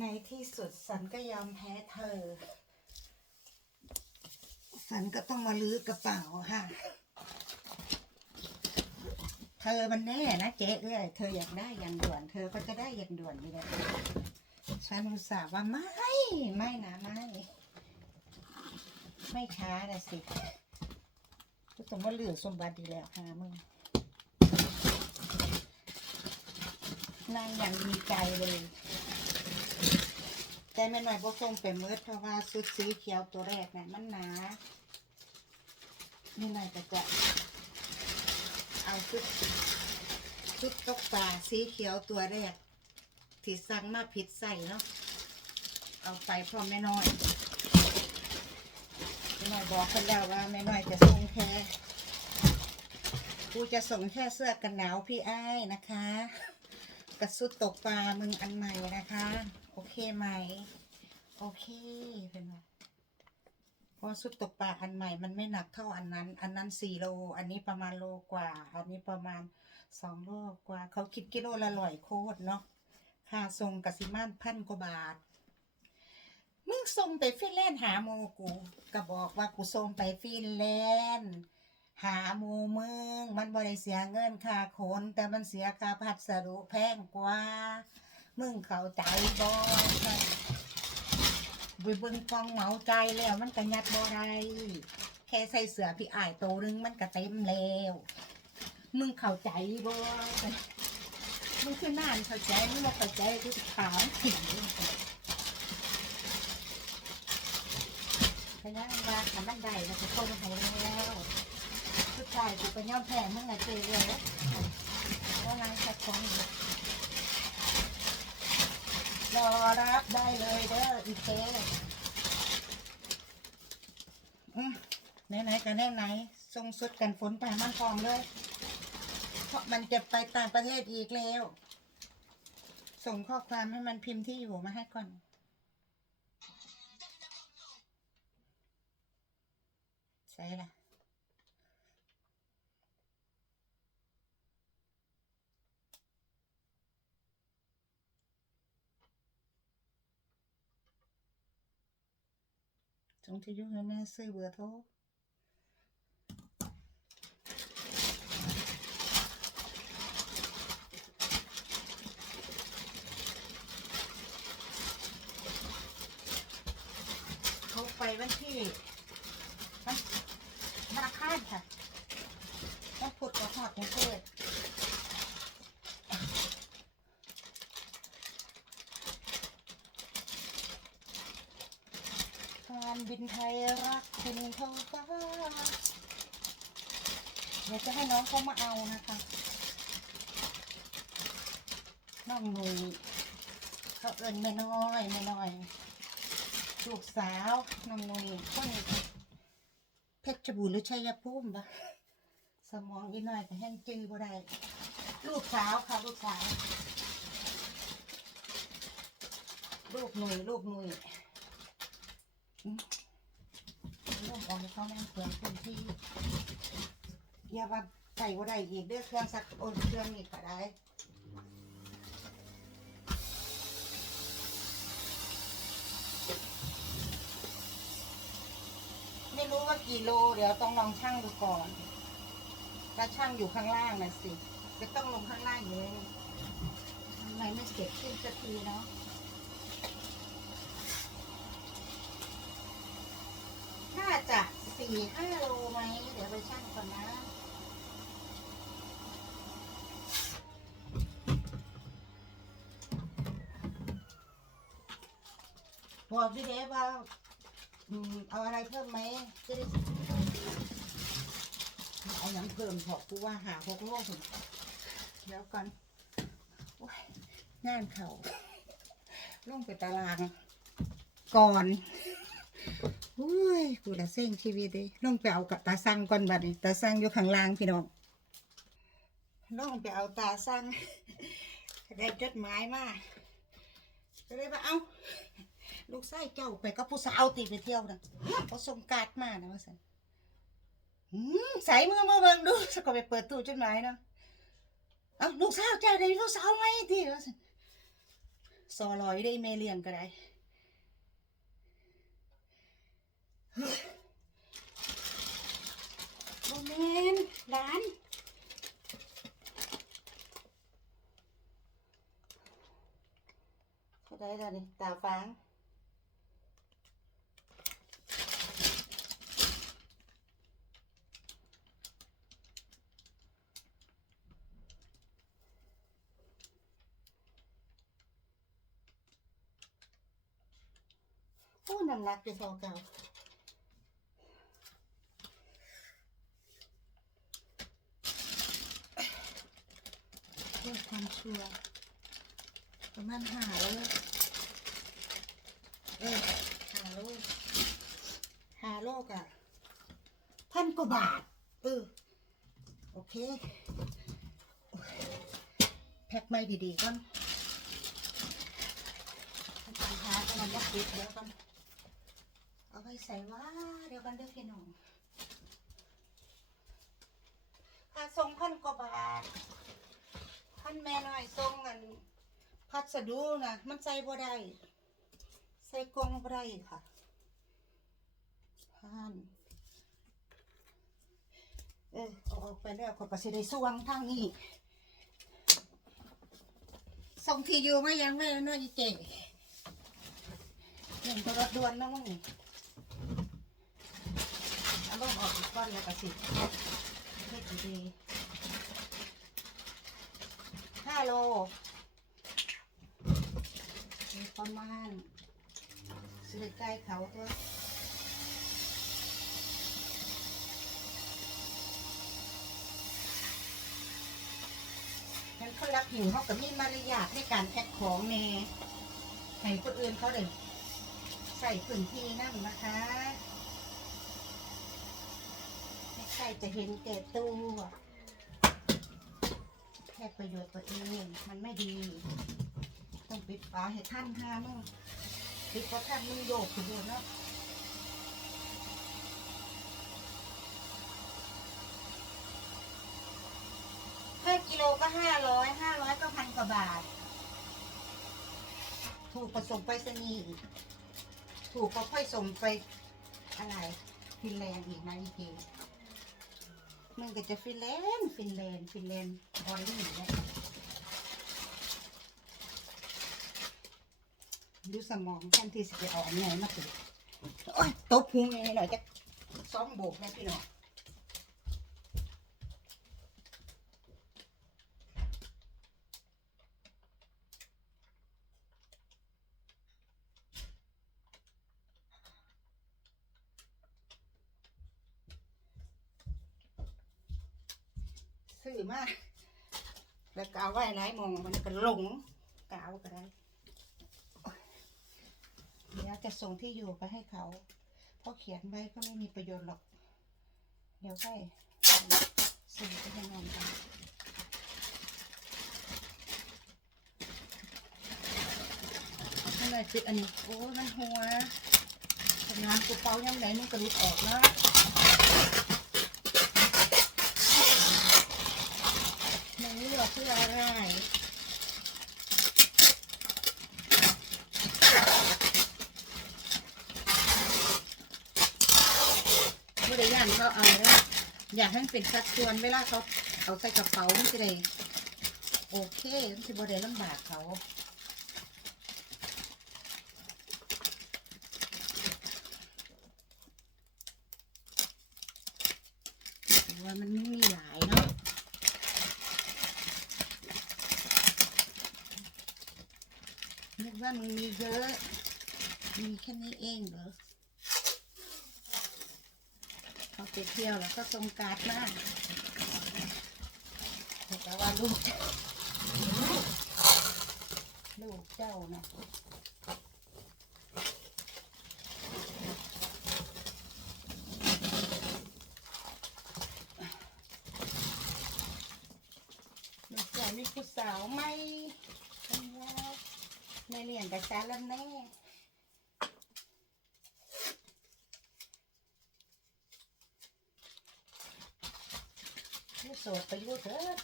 ในที่สุดสันก็ยอมแพ้เธอ สันก็ต้องมาลื้อกระเป๋าค่ะ เธอมันแน่นะเจ๊เอ้ยเธออยากได้อย่างด่วน เธอก็จะได้อย่างด่วนนี่แหละฉันอุตส่าห์ว่าไม่ไม่นะไม่ ไม่ช้านะสิก็สมว่าเหลือสมบัติดีแล้วค่ะมึงนางอย่างดีใจเลย แต่ไม่หน่อยพวกทรงเป็นมืดเพราะว่าชุดสีเขียวตัวแรกเนี่ยมันหนานี่หน่อยก็จะเอาชุดชุดตกปลาสีเขียวตัวแรกที่สั่งมาผิดใส่เนาะเอาไปพร้อมแม่น้อยแม่น้อยบอกกันแล้วว่าแม่น้อยจะส่งแค่กูจะส่งแค่เสื้อกันหนาวพี่ไอ้นะคะ กระสุดตกปลามึงอันใหม่นะคะ เคไหม โอเคเป็นไงเพราะสุดตกปลาอันใหม่มันไม่หนักเท่าอันนั้น อันนั้นสี่โล อันนี้ประมาณโลกว่า อันนี้ประมาณสองโลกว่า เขาคิดกิโลละร้อยโคตรเนาะค่าส่งกสิมานพันกว่าบาท มึงส่งไปฟินแลนด์หาโมกู ก็บอกว่ากูส่งไปฟินแลนด์หาหมูมึง มันบริเสียเงินค่าขนแต่มันเสียค่าพัสดุแพงกว่า มึงเข้าใจบ่นั่นไปเบิ่งกองเหมาใจแล้วมันก็ยัดบ่ได้แค่ใส่เสื้อพี่อ้ายโตนึงมันก็เต็มแล้ว มึงเข้าใจบ่มึงคือนานเข้าใจมึงบ่เข้าใจกูสิถามถิ่นมึงไปพยังว่าทำมันได้แล้วก็ส่งให้แล้วสุดท้ายกูไปย่อมแพ้มึงน่ะเจอเลยแล้วนางสักของอยู่ รอรับได้เลยเด้ออีเจอืมไหนๆกันแน่ไหนส่งสุดกันฝนไปมันพร้อมเลย เพราะมันจะไปต่างประเทศอีกแล้ว ส่งข้อความให้มันพิมพ์ที่อยู่มาให้ก่อนใช่ละ ส่งที่อยู่ให้แม่ซื้อเบอร์โทรเขาไปวันที่วันวันอังคารค่ะวันพุธกับหอดกรุงเทพการ บินไทยรักคุณเท่าฟ้าเดี๋ยวจะให้น้องเขามาเอานะคะน้องหนุ่ยเขาเอินไม่น้อยไม่น้อยลูกสาวน้องหนุ่ยคนเพชรบูรณ์หรือชัยภูมิปะสมองอีน้อยก็แห้งจือบ่ได้ลูกสาวค่ะลูกสาว ลูกหนุ่ยลูกหนุ่ย อืมลูกออกให้เขาแม่งเปลืองพื้นที่อย่าว่าใส่บ่ได้อีกเด้อเครื่องสักโอนเครื่องอีกก็ได้ไม่รู้ว่ากี่โล เดี๋ยวต้องลองชั่งดูก่อนถ้าชั่งอยู่ข้างล่างนะสิจะต้องลงข้างล่างอยู่เลยทำไมไม่เก็บขึ้นสักทีเนาะ น่าจะสี่ห้าโลไหมเดี๋ยวไปชั่งก่อนนะบอกพี่เดฟว่าอืมเอาอะไรเพิ่มไหมจะได้เอาอย่างเพิ่มเถอะกูว่าหาหกโลถึงเดี๋ยวก่อนโอ้ยงานเขาลงไปตารางก่อน อุ้ยกูละเส้งชีวิตเลยลงไปเอากับตาสั่งก่อนบัดนี้ตาสั่งอยู่ข้างล่างพี่น้องลงไปเอาตาสั่งได้จดหมายมาก็เลยว่าเอาลูกไส้เจ้าไปกับผู้สาวตีไปเที่ยวนะเขาส่งการ์ดมานะว่าสันหืมใส่มือมาเบิ่งดูสก็ไปเปิดตู้จดหมายเนาะเอาลูกสาวเจ้าได้ลูกสาวไหมที่ว่าสันซอลอยได้แม่เลียงก็ได้ โมเมนร้านเขาได้แล้วนี่ตาฟางโอ้น้ำหนักจะเท่าเก่าเพื่อ ความชัวร์ประมาณห้าแล้วเออหาโลกหาโลกอะพันกว่าบาท เออ โอเค แพ็คไม่ดีๆก่อนทำหาก็มันยักเก็บเดี๋ยวกันเอาไปใส่ว่าเดี๋ยวกันเด้อพี่น้องค่าส่งพันกว่าบาทันแม่น้อยส่งเงินพัสดุนะมันใส่บ่ได้ใส่กล่องบ่ได้ค่ะผ่านเออออกไปแล้วก็สิได้สว่างทางนี้ส่งที่อยู่มายังไม่น้อยเจ๋เห็นตัวรถด่วนนะมึงเอาลงออกอีกก้อนแล้วก็สิเฮ็ดดีๆ ห้าโลประมาณซื้อใจเขาตัวงั้นเขารับหิวเขาก็มีมารยาทในการแพ็คของแน่ให้คนอื่นเขาเลยใส่พื้นที่นั่นนะคะไม่ใช่จะเห็นแก่ตัว ค่ประโยชน์ตัวเอง มันไม่ดี ต้องปิดฝาให้ท่านห้ามึงคิดว่าท่านมึงโยกขบวนเนาะห้ากิโลก็ห้าร้อยห้าร้อยก็พันกว่าบาท ถูกผสมไปสนีถูกก็ค่อยส่งไปอะไรฟินแลนด์อีกนะอีกที มึงก็จะฟินแลนด์ฟินแลนด์ฟินแลนด์บอลลี่เนี่ยดูสมองแทนที่สิไปเออกไงมาติโอ้ยตบพุงไงหน่อยจะซ้อมโบกแม่พี่น้อง ซื้อมาแล้วกาวไว้หลายมองมันก็หลงกาวก็ได้เดี๋ยวจะส่งที่อยู่ไปให้เขาเพราะเขียนไว้ก็ไม่มีประโยชน์หรอก เดี๋ยวค่อยส่งไปให้งานกันอะไรปิดอันนี้โอ้ยมันหัวทำงานกูเปายังไหนมึงกระลุดออกนะมึง เพื่ออะไรผู้ใดย่านเขาเอาแล้วอยากให้มันเป็นสัดส่วนเวลาเขาเอาใส่กระเป๋ามันจะได้โอเคมันจะบ่ได้ลำบากเขาว่ามันไม่มีหลายเนาะนึกว่า มันมีเยอะ มีแค่นี้เองเหรอเขาไปเที่ยวแล้วก็ทรงการ์ดมากแต่ว่าลูก ลูกเจ้านะลูกเจ้ามีผู้สาวไหม ไม่เลี่ยนแต่ซาละแม่ยูสดไปยูเถอะ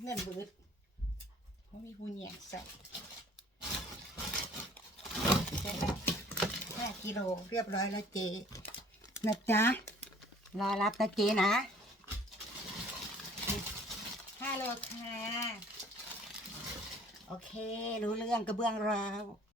เงินบืดมันมีหุ่นแยงใส่ห้ากิโลเรียบร้อยแล้วเจนะจ๊ะรอรับนะเจนะห้าโลค่ะ โอเค รู้เรื่องกระเบื้องราว